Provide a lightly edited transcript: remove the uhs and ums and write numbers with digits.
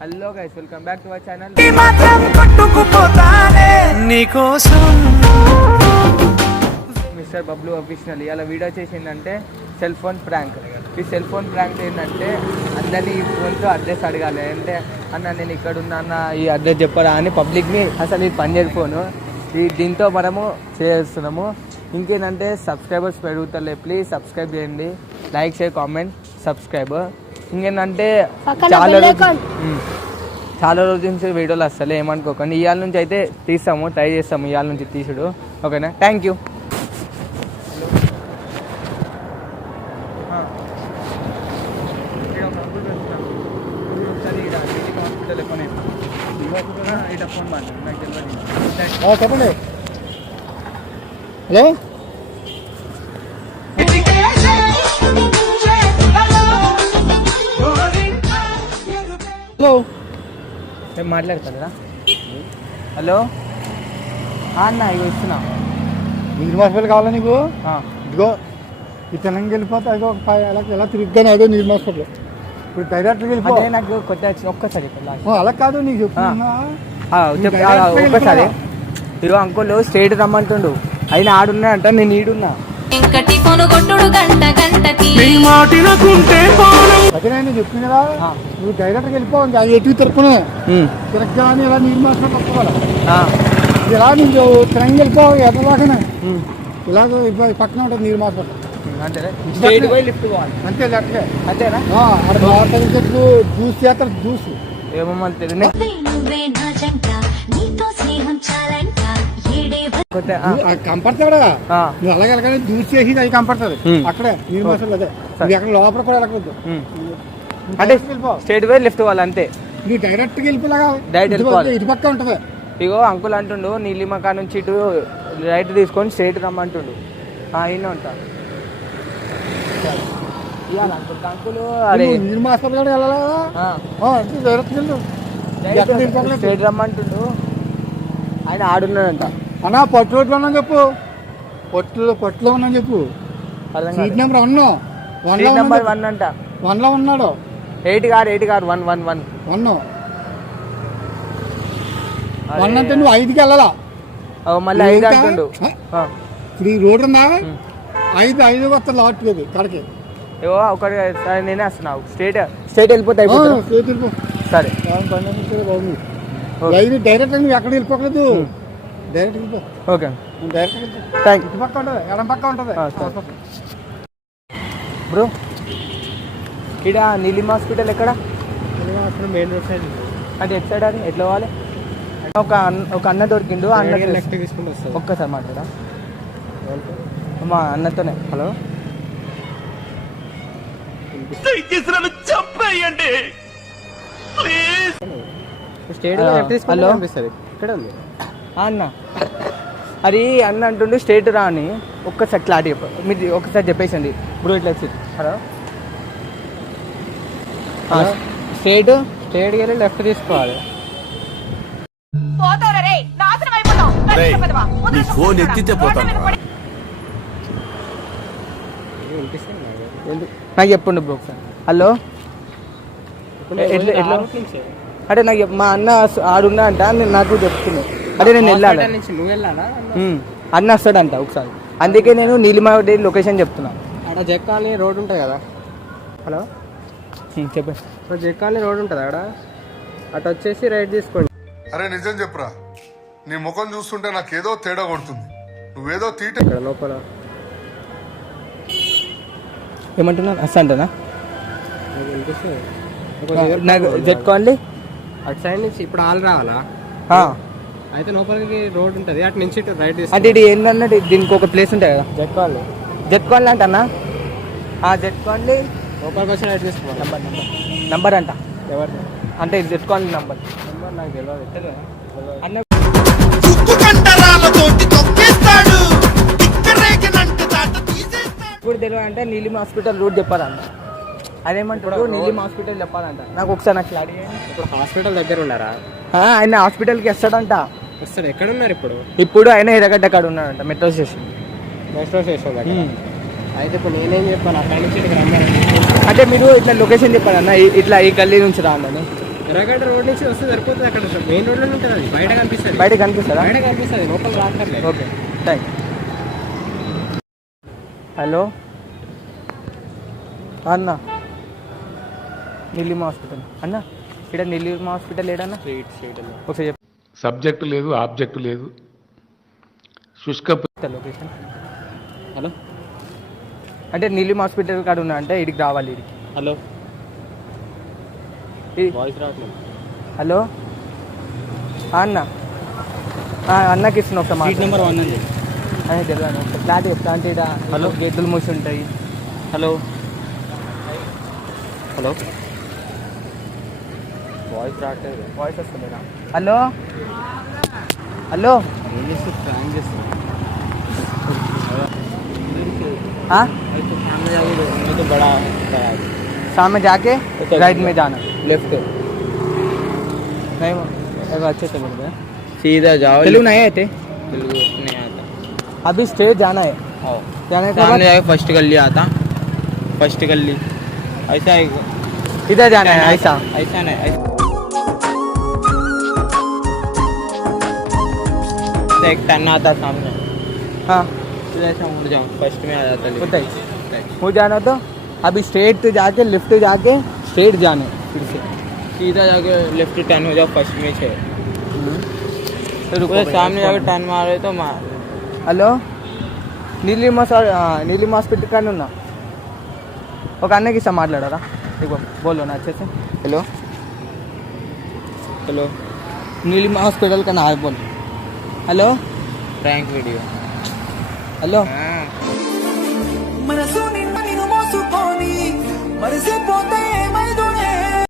Hello guys, welcome back to our channel. Mister Bablu official. ఇలా video చేసిందంటే cell phone prank. ఈ cell phone prank ఏంటంటే అందరినీ ఈ ఫోన్తో అడ్రస్ అడగాలి. అంటే అన్న నేను ఇక్కడ ఉన్నా అన్న ఈ అడ్రస్ చెప్పరా అని పబ్లిక్ని. అసలు ఇది పనిచేయదు ఫోను. దీంతో మనము చేస్తున్నాము. ఇంకేంటంటే సబ్స్క్రైబర్స్ పెరుగుతలే, ప్లీజ్ సబ్స్క్రైబ్ చేయండి. Like share comment subscribe. ఇంకేంటంటే చాలా రోజుల నుంచి వీడియోలు వస్తలే, ఏమనుకోకండి. ఇవాళ నుంచి అయితే తీస్తాము, ట్రై చేస్తాము ఇవాళ నుంచి తీసుడు. ఓకేనా, థ్యాంక్ యూ. చెప్పండి. హలో హలో మేము మాట్లాడతారా? హలో అన్న, ఇగో ఇస్తున్నా. నీరు హాస్పిటల్ కావాలా నీకు? ఇదిగో ఈ తెలంగాణ వెళ్ళిపోతే అదో ఎలా తిరుగుతాను అదో నీరు హాస్పిటల్. ఇప్పుడు డైరెక్ట్గా వెళ్ళిపో. నాకు కొత్త వచ్చిన ఒక్కసారి అలా కాదు నీకు చెప్తున్నా. ఒక్కసారి ఇగో అంకుల్ స్ట్రైట్ రమ్మంటుండు, అయినా ఆడున్నాడంట, నేను ఈడున్నా. అదే నేను చెప్పింది కదా, నువ్వు డైరెక్ట్గా వెళ్ళిపోవాలి. అది ఎటు తిరుక్కునే తిరగగానే ఇలా నీరు హాస్పిటల్ వస్తుకోవాలి. ఇలా నీకు తెలంగాణ వెళ్ళిపోవాలి ఎదలాగానే. ఇలాగ పక్కన ఉంటుంది నీరు హాస్పిటల్. అంతే లెక్కగా అంతేనా? అక్కడ చెట్లు జ్యూస్ చేస్తారు. జ్యూస్ ఏమో తెలియదు. కంపడతాడా నువ్వు అలాగే జ్యూస్ చేసి అది కంపడుతుంది అక్కడే నీరు హాస్పిటల్. అదే నువ్వు ఎక్కడ లోపల కూడా వెళ్ళకూడదు. అంటే స్ట్రైట్ వే లెఫ్ట్ వాళ్ళు అంతే. నువ్వు డైరెక్ట్గా వెళ్ళిపోలాగా ఇటు పక్క ఉంటుంది. ఇగో అంకుల్ అంటుండు నీలిమకా నుంచి ఇటు రైట్ తీసుకొని స్ట్రైట్ రమ్మంటుండు. అయినా ఉంటా అంకుల్. అరే నీరు హాస్పిటల్ కూడా వెళ్ళాలి కదా, స్ట్రైట్ రమ్మంటుండు. ఆయన ఆడున్నాడంట. అన్నా పట్టులో ఉన్నాను చెప్పు, పట్టులో ఉన్నాను చెప్పు. సీట్ నెంబర్ 1 అంట. 1లో ఉన్నాడు. 8 కాదు 1 అంటే నువ్వు 5కి వెళ్ళాలా మళ్ళీ 5 అంటుండు. ఇప్పుడు ఈ రోడ్డు ఉందా 5 వస్తా లాట్ లేదు కడకి. ఏవో ఒకటి నేనే వస్తున్నావు. స్ట్రైట్ వెళ్ళిపోతే అయిపోతుంది. సరే డైరెక్ట్ నువ్వు ఎక్కడ వెళ్ళిపోకలేదు, డైరెక్ట్ వెళ్ళిపో. Okay, direct thank you. ఇటు పక్క ఉంటుంది, ఎడం పక్క ఉంటుంది బ్రో. ఇక్కడ నీలిమ హాస్పిటల్ ఎక్కడ? Main road side. అంటే ఎట్ సైడ్ అది ఎట్లా పోవాలి? ఒక అన్న దొరికిండు, అన్న తీసుకుంటూ వస్తుంది. ఒక్కసారి మాట్లాడా మా అన్నతోనే. హలో హలో అన్న, అది అన్న అంటుండు స్ట్రైట్ రా అని. ఒక్కసారి క్లారిటీ మీరు ఒకసారి చెప్పేసింది బ్రో. ఇట్లా వచ్చింది. హలో స్ట్రైట్కి వెళ్ళి లెఫ్ట్ తీసుకోవాలి. నాకు చెప్పండి బ్రో ఒకసారి. హలో ఎట్లా అంటే నాకు మా అన్న ఆడున్నా అంట, నేను నాకు చెప్తున్నా. అదే నేను వెళ్ళాలి, అన్న వస్తాడంట ఒకసారి. అందుకే నేను నీలిమ లొకేషన్ చెప్తున్నా. అక్కడ జక్కాలి రోడ్ ఉంటుంది కదా. హలో చెప్పండి. జక్కాలి రోడ్ ఉంటుంది అక్కడ, అటు వచ్చేసి రైట్ తీసుకోండి. అరే నిజం చెప్పురా, నీ ముఖం చూస్తుంటే నాకేదో తేడా కొడుతుంది. నువ్వేదో తీట ఇక్కడ లోపల ఏమంటున్నా వస్తా అంటనా? నాకు చెప్పుకోండి. అటు సైడ్ నుంచి ఇప్పుడు ఆల్ రావాలా? అయితే లోపలికి రోడ్ ఉంటుంది, అటు నుంచి ఇటు రైట్ తీసుకో. అంటే ఇది ఏంటన్నట్టు దీనికి ఒక ప్లేస్ ఉంటుంది కదా, జెట్కోన్లీ అంటన్నా. జెట్కోన్లీ లోపలికి వచ్చి రైట్ తీసుకోవాలి. నంబర్ అంట ఎవరు అంటే జెట్కోన్లీ నంబర్ నాకు తెలియదు అన్న. ఇప్పుడు తెలియదు అంటే నీలిమ హాస్పిటల్ రూట్ చెప్పాలంట. అదేమంటారు, నీలిమ హాస్పిటల్ చెప్పాలంట. నాకు ఒకసారి నాకు క్లారిటీ. ఇప్పుడు హాస్పిటల్ దగ్గర ఉన్నారా? ఆయన హాస్పిటల్కి వస్తాడంట. వస్తాడు. ఎక్కడ ఉన్నారు ఇప్పుడు? ఇప్పుడు ఆయన ఎర్రగడ్డ కాడ ఉన్నాడంట, మెట్రో స్టేషన్. అయితే ఇప్పుడు నేనేం చెప్పాను, అక్కడి నుంచి అంటే మీరు ఇట్లా లొకేషన్ చెప్పారన్న, ఇట్లా ఈ గల్లీ నుంచి రాండి. ఎర్రగడ్డ రోడ్ నుంచి వస్తే సరిపోతుంది. అక్కడ మెయిన్ రోడ్లోనే ఉంటుంది, అది బయట కనిపిస్తుంది. బయట కనిపిస్తుందా? బయట కనిపిస్తుంది, లోపల రాకర్లేదు. Okay thank. హలో అన్న, నీలిమ హాస్పిటల్ అన్న, ఇక్కడ నీలిమ హాస్పిటల్ ఏడన్నా? ఒకసారి చెప్పు. సబ్జెక్టు లేదు, ఆబ్జెక్టు లేదు, శుష్క లొకేషన్. హలో అంటే నీలిమ హాస్పిటల్ కాడ ఉన్నా అంటే ఇడికి రావాలి. ఇడికి హలో ఇది- వాయిస్ రావట్లేదు. హలో అన్న, అన్నకి ఇస్తున్నా ఒకసారి సీట్ నెంబర్ 1 అండి. అదే తెలియదు. ఒకసారి ఫ్లాట్ చెప్తా అంటే ఇక్కడ హలో గేట్లు మూసి ఉంటాయి. హలో హలో వాయిస్ రావట్లేదు. వాయిస్ వస్తుందా? హలో హలో ఏం చేస్తుంది? ప్రాంక్ చేస్తుంది. हाँ तो बड़ा सामने जाके राइट में जाना, लेफ्ट नहीं वो अच्छे से बोल रहे हैं. सीधा जाओ. तेलुगु नहीं आते? तेलुगु नहीं आता. अभी स्ट्रेट जाना है. आओ जाने के सामने बाद जाके फर्स्ट गली आता. फर्स्ट गली ऐसा है. इधर जाना है. ऐसा ऐसा नहीं ऐसा. एक टर्न आता सामने, हाँ ऐसा मुड़ जाओ, फर्स्ट में आ जाता. होता है. वो जाना तो अभी स्ट्रेट जाके लेफ्ट जाके स्ट्रेट जाना है. फिर से सीधा जाके लेफ्ट टर्न हो जाओ, फर्स्ट में छे. तो रुको वो भैया, सामने जाके टर्न मारे तो मार. హలో నీలిమ నీలిమ హాస్పిటల్ కానీ ఉన్నా. ఒక అన్నకి ఇస్తా, మాట్లాడారా? ఇగో బోలో నా अच्छे से. हेलो हेलो नीलिमा हॉस्पिटल का नाम है, बोल. Hello prank video. हेलो हाँ